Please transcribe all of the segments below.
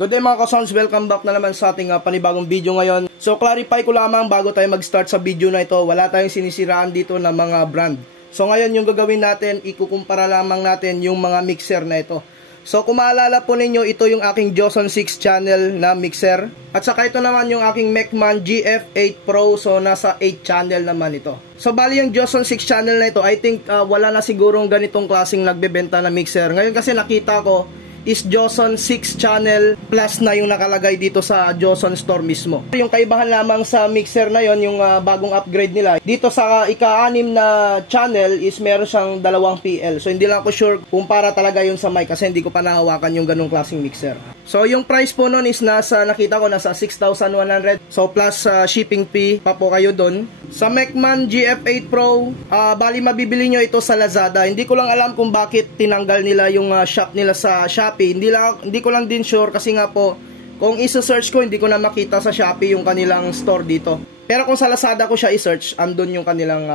Good day mga ka-sounds, welcome back na naman sa ating panibagong video ngayon. So clarify ko lamang bago tayo mag-start sa video na ito, wala tayong sinisiraan dito na mga brand. So ngayon yung gagawin natin, ikukumpara lamang natin yung mga mixer na ito. So kung maalala po ninyo, ito yung aking Joson 6 channel na mixer. At saka ito naman yung aking Mechman GF8 Pro, so nasa 8 channel naman ito. So bali yung Joson 6 channel na ito, I think wala na sigurong ganitong klaseng nagbebenta na mixer. Ngayon kasi nakita ko is Joson 6 channel plus na yung nakalagay dito sa Joson store mismo. Yung kaibahan lamang sa mixer na yon, yung bagong upgrade nila, dito sa ika-6 na channel is meron siyang dalawang PL. So hindi lang ako sure kung para talaga yun sa mic kasi hindi ko pa nahawakan yung ganong klaseng mixer. So yung price po nun is nakita ko nasa 6,100. So plus shipping fee pa po kayo dun. Sa Mechman GF8 Pro, bali mabibili nyo ito sa Lazada. Hindi ko lang alam kung bakit tinanggal nila yung shop nila sa Shopee. Hindi ko lang din sure kasi nga po, kung isa-search ko, hindi ko na makita sa Shopee yung kanilang store dito. Pero kung sa Lazada ko siya i-search, andun yung kanilang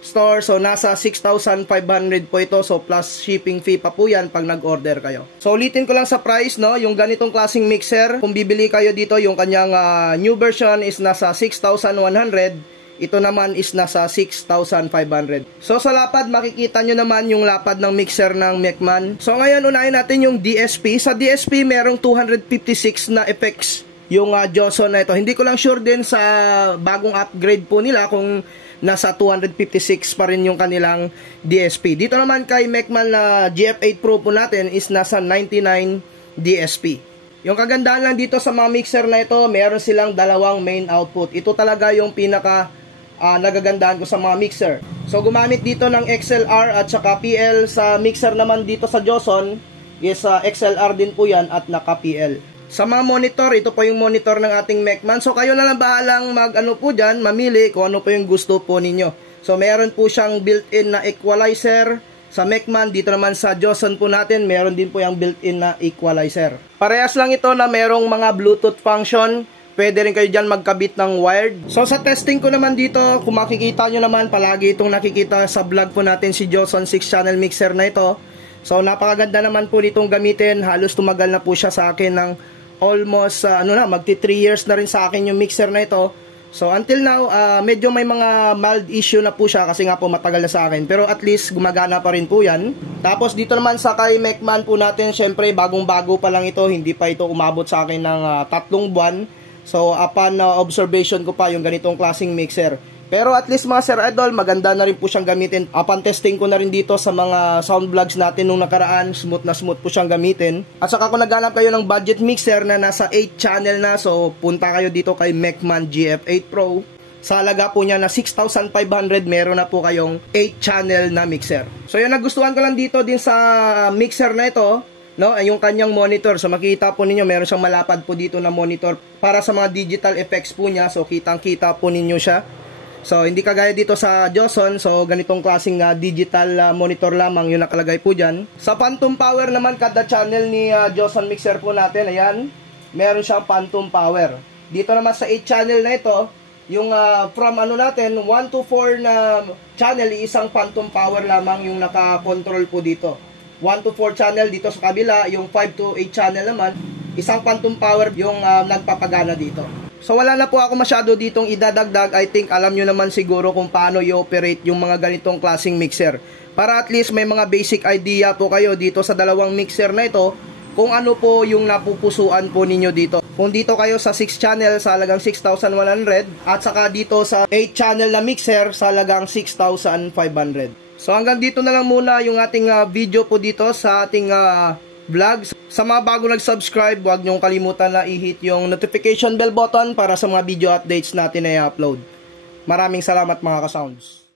store. So nasa 6,500 po ito. So plus shipping fee pa po yan pag nag-order kayo. So ulitin ko lang sa price, no, yung ganitong klaseng mixer, kung bibili kayo dito, yung kanyang new version is nasa 6,100. Ito naman is nasa 6,500. So sa lapad, makikita nyo naman yung lapad ng mixer ng Mechman. So ngayon, unahin natin yung DSP. Sa DSP, merong 256 na effects yung Joson na ito. Hindi ko lang sure din sa bagong upgrade po nila kung nasa 256 pa rin yung kanilang DSP. Dito naman kay Mechman na GF8 Pro po natin is nasa 99 DSP. Yung kagandahan lang dito sa mga mixer na ito, meron silang dalawang main output. Ito talaga yung pinaka nagagandahan ko sa mga mixer. So gumamit dito ng XLR at saka PL. Sa mixer naman dito sa Joson is XLR din po yan at naka PL. Sa mga monitor, ito po yung monitor ng ating Mechman. So kayo na lang bahalang po dyan, mamili kung ano po yung gusto po ninyo. So meron po siyang built-in na equalizer sa Mechman. Dito naman sa Joson po natin, meron din po yung built-in na equalizer. Parehas lang ito na merong mga Bluetooth function. Pwede rin kayo dyan magkabit ng wired. So sa testing ko naman dito, kung makikita nyo naman, palagi itong nakikita sa vlog po natin si Joson 6 channel mixer na ito. So napakaganda naman po nitong gamitin. Halos tumagal na po siya sa akin ng almost magti 3 years na rin sa akin yung mixer na ito. So until now, medyo may mga mild issue na po siya kasi nga po matagal na sa akin. Pero at least gumagana pa rin po yan. Tapos dito naman sa kay Mechman po natin, syempre bagong-bago pa lang ito. Hindi pa ito umabot sa akin ng 3 buwan. So upon observation ko pa yung ganitong klaseng mixer. Pero at least mga Sir Idol, maganda na rin po siyang gamitin. Upon testing ko na rin dito sa mga sound vlogs natin nung nakaraan, smooth na smooth po siyang gamitin. At saka kung naghanap kayo ng budget mixer na nasa 8 channel na, so punta kayo dito kay Mechman GF8 Pro. Sa halaga po niya na 6,500, meron na po kayong 8 channel na mixer. So yun, nagustuhan ko lang dito din sa mixer na ito, no, yung kanyang monitor. So makita po ninyo, meron siyang malapad po dito na monitor para sa mga digital effects po niya. So kitang-kita po ninyo siya. So hindi kagaya dito sa Joson, so ganitong klaseng digital monitor lamang yung nakalagay po dyan. Sa phantom power naman, kada channel ni Joson mixer po natin, ayan, meron siyang phantom power. Dito naman sa 8 channel na ito, yung from natin, 1 to 4 na channel, isang phantom power lamang yung naka-control po dito. 1 to 4 channel dito sa kabila, yung 5 to 8 channel naman, isang phantom power yung nagpapagana dito. So wala na po ako masyado ditong idadagdag. I think alam nyo naman siguro kung paano i-operate yung mga ganitong klaseng mixer. Para at least may mga basic idea po kayo dito sa dalawang mixer na ito, kung ano po yung napupusuan po ninyo dito. Kung dito kayo sa 6 channel sa halagang 6,100 at saka dito sa 8 channel na mixer sa halagang 6,500. So hanggang dito na lang muna yung ating video po dito sa ating vlog. Sa mga bago nag-subscribe, huwag niyong kalimutan na i-hit yung notification bell button para sa mga video updates natin na i-upload. Maraming salamat mga ka-sounds.